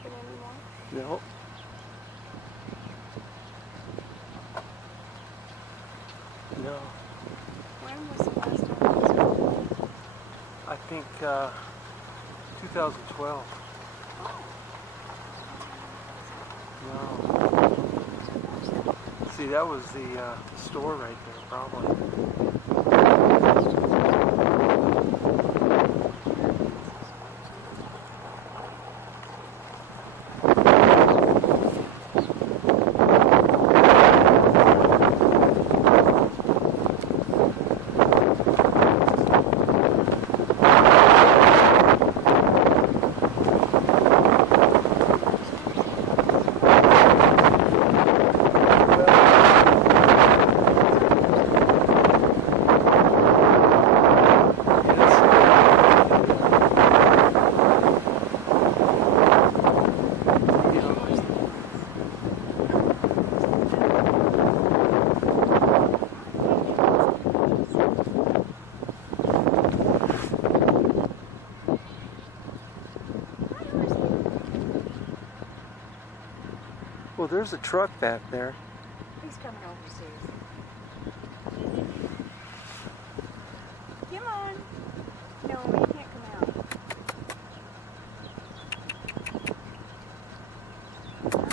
open anymore? No. No. When was the last time it was open? I think 2012. No. See, that was the store right there, probably. Well, there's a truck back there. He's coming overseas. Come on. No, you can't come out.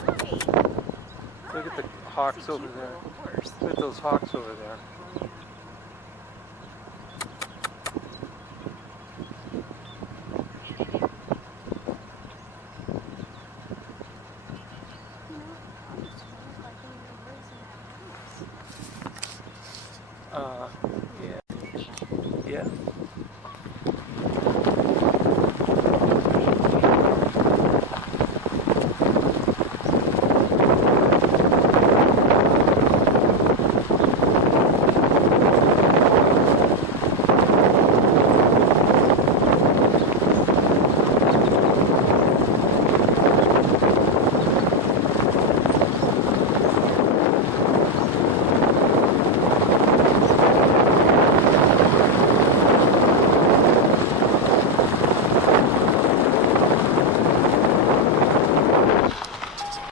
Hi. Look at the hawks over there. Look at those hawks over there.